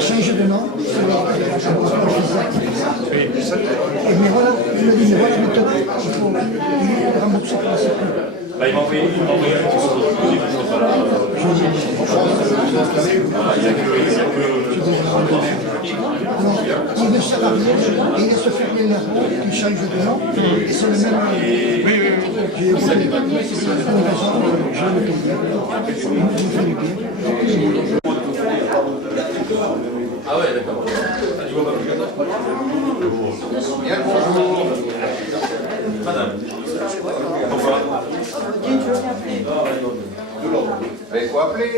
changé de nom. Mais voilà, il me dit, mais voilà, maintenant, il faut rembourser pour la sécurité. Il m'a envoyé un petit il veut se marier et il se fermer là, il change de nom, et c'est le même. Oui. J'ai voté une raison, je le paye. Ah ouais, d'accord. Tu vois pas plus que ça? Bien, bonjour. Madame. Bonsoir. Il faut appeler.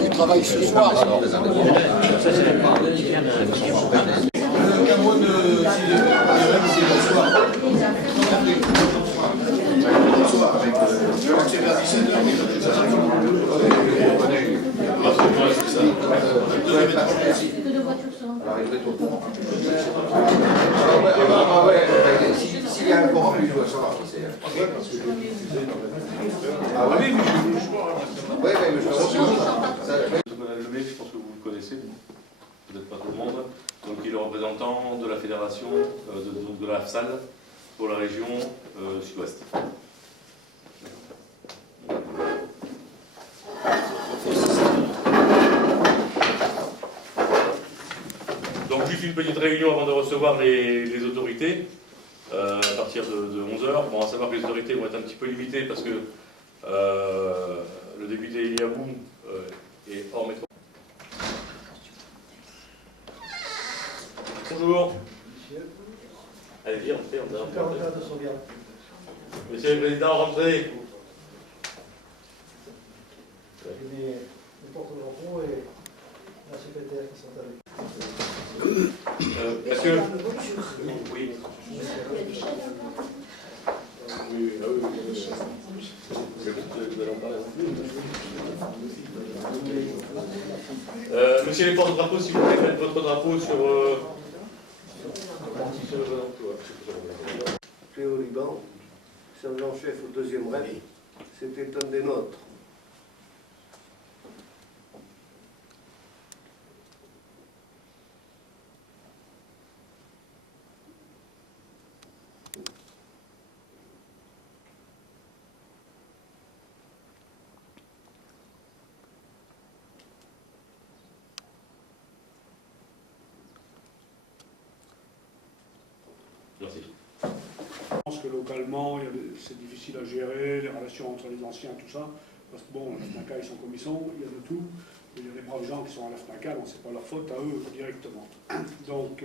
Il travaille ce soir. S'il y a un courant, il doit savoir qui c'est. Ah oui, mais je pense que Lemay, je pense que vous le connaissez, peut-être pas tout le monde. Donc, il est le représentant de la fédération de la FSAL pour la région sud-ouest. Donc, juste une petite réunion avant de recevoir les autorités à partir de 11h. Bon, à savoir que les autorités vont être un petit peu limitées parce que le député Eliabou est hors métro. Bonjour. Allez-y, entrez, on Monsieur le Président, rentrez. Les porte-drapeaux et la secrétaire qui sont avec. Monsieur. Oui. Monsieur les porte-drapeaux, s'il vous plaît, faites votre drapeau sur le bon emploi. Cléo Liban, sergent-chef au 2e REF, c'était un des nôtres. Merci. Je pense que localement, c'est difficile à gérer, les relations entre les anciens, tout ça. Parce que bon, la FNACA, ils sont comme ils sont, il y a de tout. Il y a des braves gens qui sont à la FNACA, donc c'est pas leur faute à eux directement. Donc,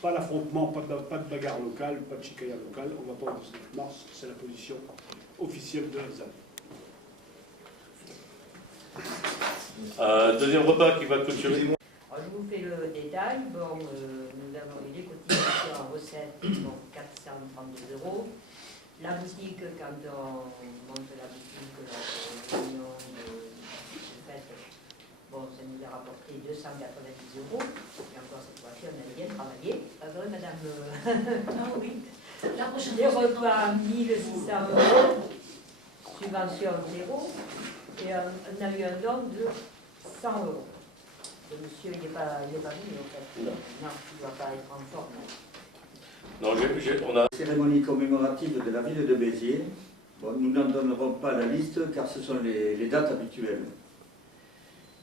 pas l'affrontement, pas de bagarre locale, pas de chicaya locale. On va pas au 19 mars, c'est la position officielle de la ZAD. Deuxième repas qui va clôturer. Alors, je vous fais le détail. Bon, nous avons eu des cotisations en recettes, bon, 432 €. La boutique, quand on monte la boutique, la réunion de fête, bon, ça nous a rapporté 290 €. Et encore cette fois-ci, on a bien travaillé. Pas vrai, madame? Ah oui. La prochaine les repas, 1600 €. subvention 0, et on a eu un don de 100 euros. Le monsieur, il n'est pas venu, en fait. Non. Non, il ne doit pas être en forme. Non, on a... Cérémonie commémorative de la ville de Béziers. Bon, nous n'en donnerons pas la liste car ce sont les dates habituelles.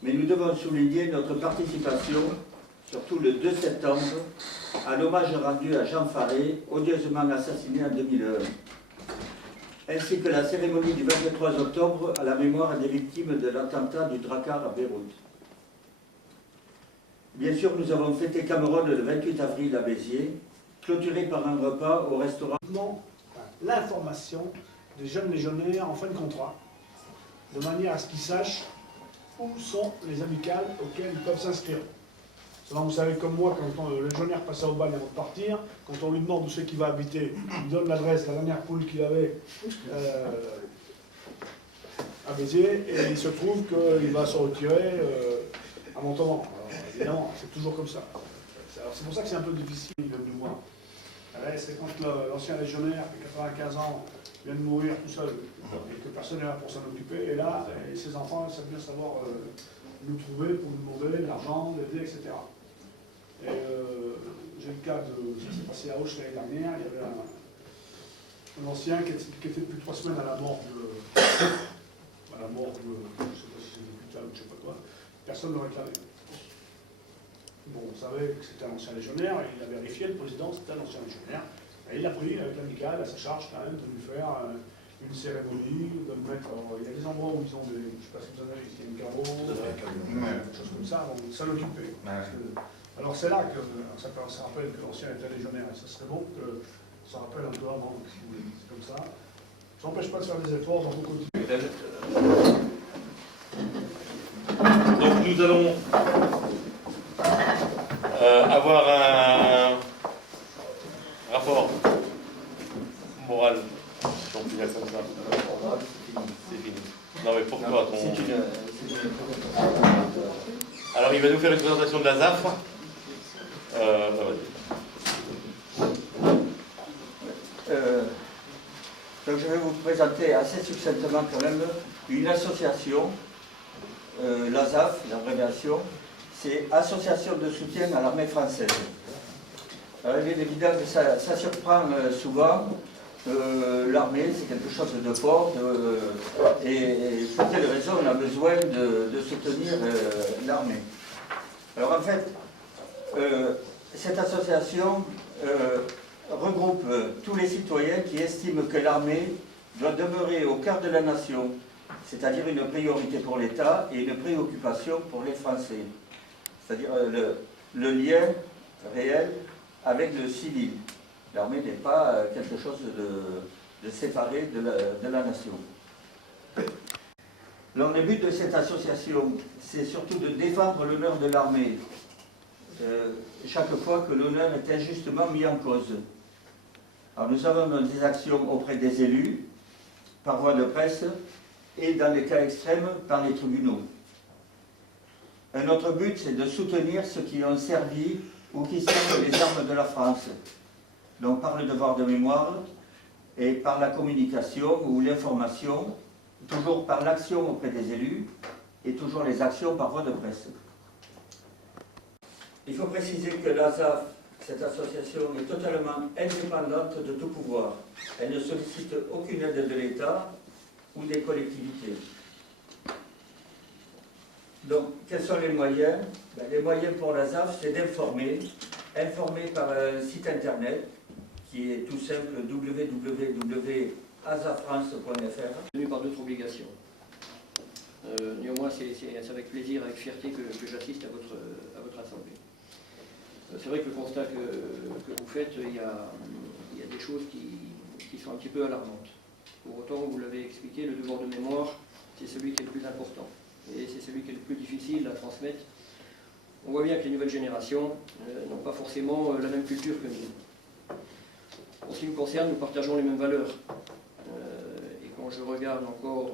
Mais nous devons souligner notre participation, surtout le 2 septembre, à l'hommage rendu à Jean Faré, odieusement assassiné en 2001, ainsi que la cérémonie du 23 octobre à la mémoire des victimes de l'attentat du Drakkar à Beyrouth. Bien sûr, nous avons fêté Cameroun le 28 avril à Béziers, clôturé par un repas au restaurant. L'information des jeunes légionnaires en fin de contrat, de manière à ce qu'ils sachent où sont les amicales auxquelles ils peuvent s'inscrire. Souvent, vous savez comme moi, quand le légionnaire passe au bal avant de partir, quand on lui demande où c'est qu'il va habiter, il donne l'adresse, la dernière poule qu'il avait à Béziers, et il se trouve qu'il va se retirer à Montauban. Alors, évidemment, c'est toujours comme ça. C'est pour ça que c'est un peu difficile de nous voir. C'est quand l'ancien légionnaire, qui a 95 ans, vient de mourir tout seul, et que personne n'est là pour s'en occuper, et là, ses enfants savent bien savoir nous trouver pour nous demander de l'argent, l'aider, etc. Et j'ai le cas de, ça s'est passé à Auch l'année dernière, il y avait un ancien qui était depuis 3 semaines à la morgue, je ne sais pas si c'est l'hôpital ou je ne sais pas quoi, personne ne le réclamait. Bon, on savait que c'était un ancien légionnaire, et il a vérifié, le président, c'était un ancien légionnaire. Et il a pris avec l'amicale à sa charge quand même de lui faire une cérémonie, de le mettre. Il y a des endroits où ils ont des. Je ne sais pas si vous en avez ici, un carreau, des choses comme ça, donc ça l'occupait. Alors c'est là que ça rappelle que l'ancien était légionnaire, et ça serait bon que ça rappelle un peu avant, si vous voulez. C'est comme ça. Ça n'empêche pas de faire des efforts, donc on continue. Donc nous allons avoir un rapport moral, si on peut dire comme ça. C'est fini. Non mais pourquoi Alors il va nous faire une présentation de la ZAF. Donc je vais vous présenter assez succinctement quand même une association, l'ASAF, l'abréviation, c'est Association de soutien à l'armée française. Alors il est évident que ça surprend souvent, l'armée c'est quelque chose de fort, et pour quelle raison on a besoin de soutenir l'armée. Alors en fait, cette association regroupe tous les citoyens qui estiment que l'armée doit demeurer au cœur de la nation, c'est-à-dire une priorité pour l'État et une préoccupation pour les Français. C'est-à-dire le lien réel avec le civil. L'armée n'est pas quelque chose de séparé de la nation. Alors, le but de cette association, c'est surtout de défendre l'honneur de l'armée, chaque fois que l'honneur est injustement mis en cause. Alors, nous avons des actions auprès des élus, par voie de presse, et dans les cas extrêmes, par les tribunaux. Un autre but, c'est de soutenir ceux qui ont servi ou qui servent les armes de la France. Donc par le devoir de mémoire et par la communication ou l'information, toujours par l'action auprès des élus et toujours les actions par voie de presse. Il faut préciser que l'ASAF, cette association, est totalement indépendante de tout pouvoir. Elle ne sollicite aucune aide de l'État ou des collectivités. Donc, quels sont les moyens? Les moyens pour l'ASAF, c'est d'informer par un site internet qui est tout simple, www.asafrance.fr. Tenu par d'autres obligations. Néanmoins, c'est avec plaisir, avec fierté que j'assiste à votre assemblée. C'est vrai que le constat que vous faites, il y a des choses qui sont un petit peu alarmantes. Pour autant, vous l'avez expliqué, le devoir de mémoire, c'est celui qui est le plus important. Et c'est celui qui est le plus difficile à transmettre. On voit bien que les nouvelles générations n'ont pas forcément la même culture que nous. En ce qui nous concerne, nous partageons les mêmes valeurs. Et quand je regarde encore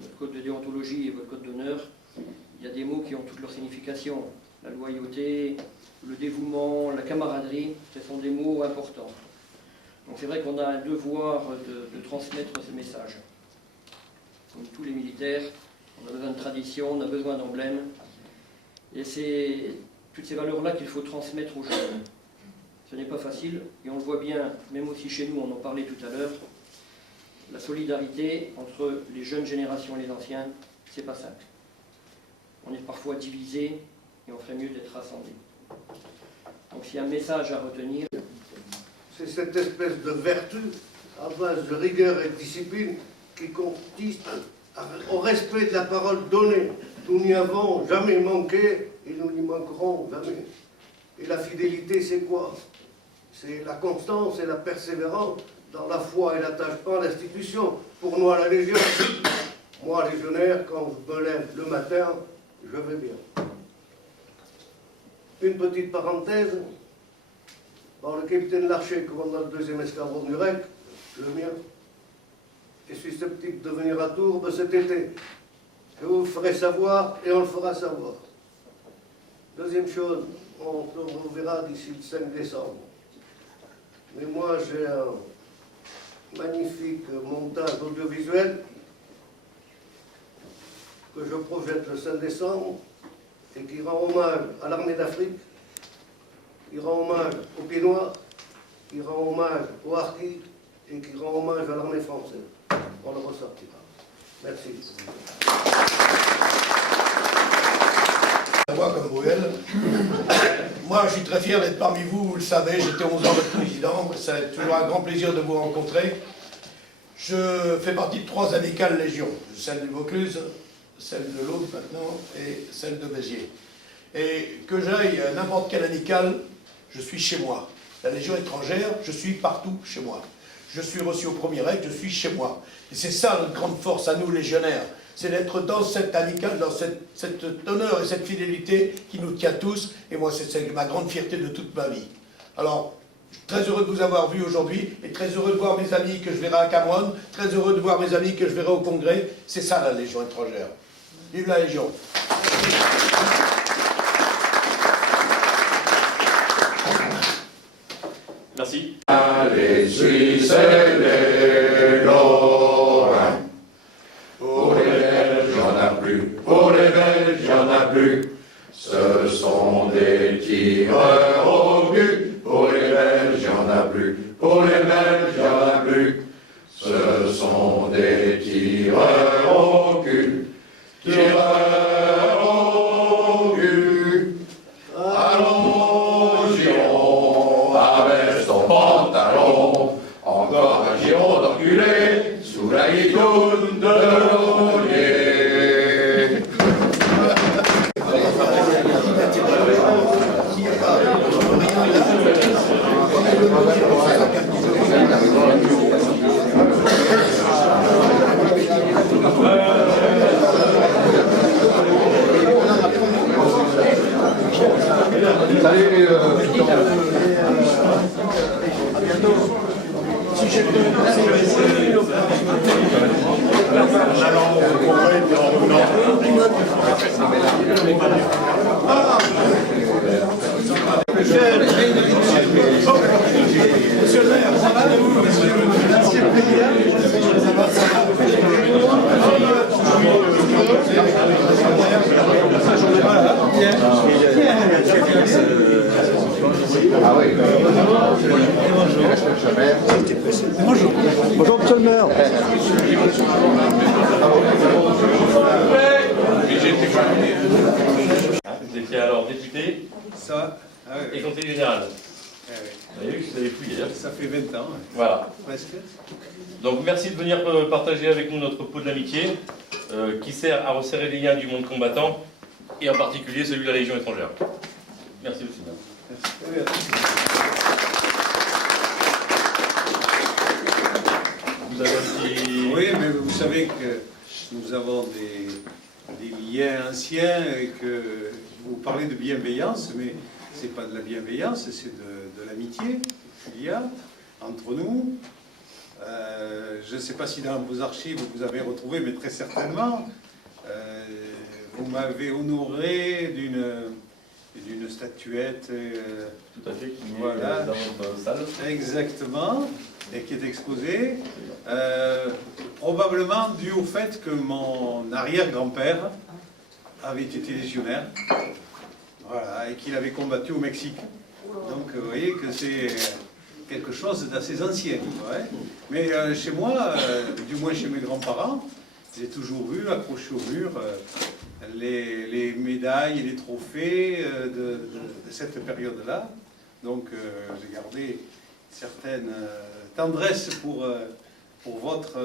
notre code de déontologie et votre code d'honneur, il y a des mots qui ont toute leur signification. La loyauté, le dévouement, la camaraderie, ce sont des mots importants. Donc c'est vrai qu'on a un devoir de transmettre ce message. comme tous les militaires, on a besoin de tradition, on a besoin d'emblèmes. Et c'est toutes ces valeurs-là qu'il faut transmettre aux jeunes. Ce n'est pas facile, et on le voit bien, même aussi chez nous, on en parlait tout à l'heure, la solidarité entre les jeunes générations et les anciens, c'est pas simple. On est parfois divisés, et on ferait mieux d'être rassemblés. Donc s'il y a un message à retenir... C'est cette espèce de vertu à base de rigueur et de discipline qui consiste au respect de la parole donnée. Nous n'y avons jamais manqué et nous n'y manquerons jamais. Et la fidélité, c'est quoi? C'est la constance et la persévérance dans la foi et l'attachement à l'institution. Pour nous, à la Légion, moi, légionnaire, quand je me lève le matin, je vais bien. Une petite parenthèse. Bon, le capitaine Larcher, commandant le 2e escadron du REC, le mien, est susceptible de venir à Tours cet été. Je vous le ferai savoir et on le fera savoir. Deuxième chose, on se reverra d'ici le 5 décembre. Mais moi, j'ai un magnifique montage audiovisuel que je projette le 5 décembre et qui rend hommage à l'armée d'Afrique, qui rend hommage aux Pieds Noirs, qui rend hommage aux Harkis et qui rend hommage à l'armée française. On le ressortira. Merci. Moi, comme Bruel, moi je suis très fier d'être parmi vous, vous le savez, j'étais 11 ans votre président, c'est toujours un grand plaisir de vous rencontrer. Je fais partie de 3 amicales Légion, celle du Vaucluse, celle de l'Aude maintenant et celle de Béziers. Et que j'aille à n'importe quelle amicale, je suis chez moi. La Légion étrangère, je suis partout chez moi. Je suis reçu au premier règle, je suis chez moi. Et c'est ça notre grande force à nous, légionnaires. C'est d'être dans cette amicale, dans cet honneur et cette fidélité qui nous tient tous. Et moi, c'est ma grande fierté de toute ma vie. Alors, je suis très heureux de vous avoir vu aujourd'hui et très heureux de voir mes amis que je verrai à Cameroun, très heureux de voir mes amis que je verrai au Congrès. C'est ça la Légion étrangère. Vive la Légion! Merci. Les Suisses et les Lorrains. Pour les Belges, il n'y en a plus. Pour les Belges, il n'y en a plus. Ce sont des tireurs au but. Pour les Belges, il n'y en a plus. Pour les Belges, il n'y en a plus. Ce sont des tireurs au cul. Tireurs au cul. Allons, Giron, avec son pantalon. Encore un Giron d'enculé, sous la guitoune de Laurier. Salut, À bientôt. Si j'ai Monsieur le maire, ça va? Monsieur le président, ça ah oui. Bonjour. Bonjour, monsieur le maire. Vous étiez alors député Ça, ah oui, et conseiller général. oui. Vous avez vu que vous avez fouillé. Ça fait 20 ans, Voilà. presque. Donc merci de venir partager avec nous notre pot de l'amitié qui sert à resserrer les liens du monde combattant et en particulier celui de la Légion étrangère. Merci aussi. Vous avez un petit... Oui, mais vous savez que nous avons des liens anciens et que vous parlez de bienveillance, mais c'est pas de la bienveillance, c'est de l'amitié qu'il y a entre nous. Je ne sais pas si dans vos archives vous avez retrouvé, mais très certainement, vous m'avez honoré d'une statuette. Tout à fait, qui voilà. est dans votre salle. Exactement. et qui est exposé, probablement dû au fait que mon arrière-grand-père avait été légionnaire, voilà, et qu'il avait combattu au Mexique. Donc vous voyez que c'est quelque chose d'assez ancien. Ouais. Mais chez moi, du moins chez mes grands-parents, j'ai toujours vu accrochés au mur les médailles et les trophées de cette période-là. Donc j'ai gardé une certaine tendresse pour votre...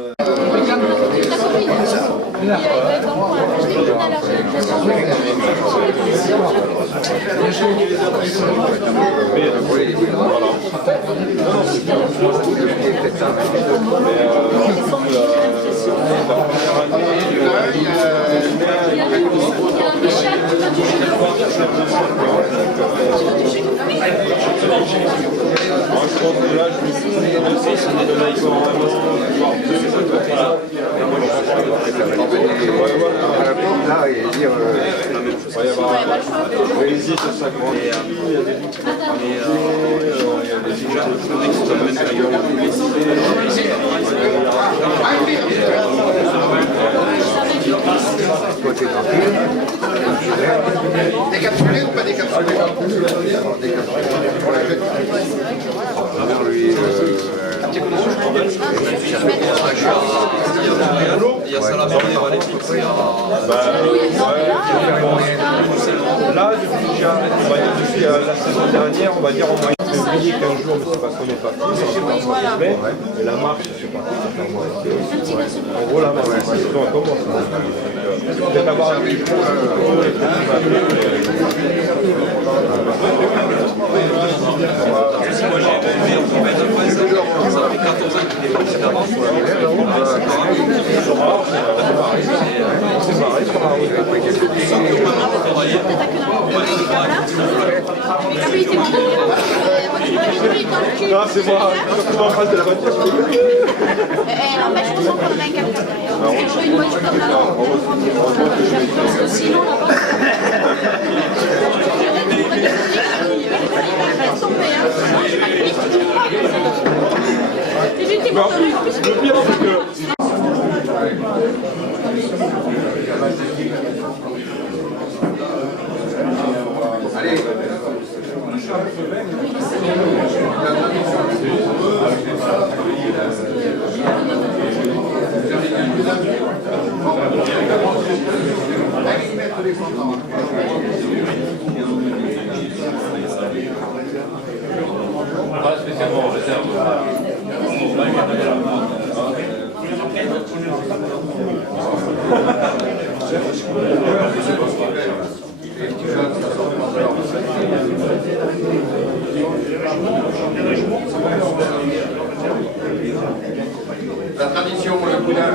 Là, et dire... Vélizy, ça s'agrandit, il y a des lits il y a des gens qui sont Côté tranquille. Décapsulé ou pas décapsulé? Lui, il y a ça là-bas, on va les fixer. Là, depuis la saison dernière, on va dire en moyenne février, 15 jours, mais c'est parce qu'on est parti. Mais la marche, c'est parti, ça fait un mois. En gros, la marche, la saison commence. Peut-être avoir un petit peu Ça fait 14 ans qu'il est parti d'avance. Non, c'est moi, je en face de la voiture. Elle empêche tout le monde comme un camion derrière. Parce que une voiture comme là, parce que sinon, là-bas, le pire, c'est que... Allez. Pas spécialement en réserve. La tradition, le boudin.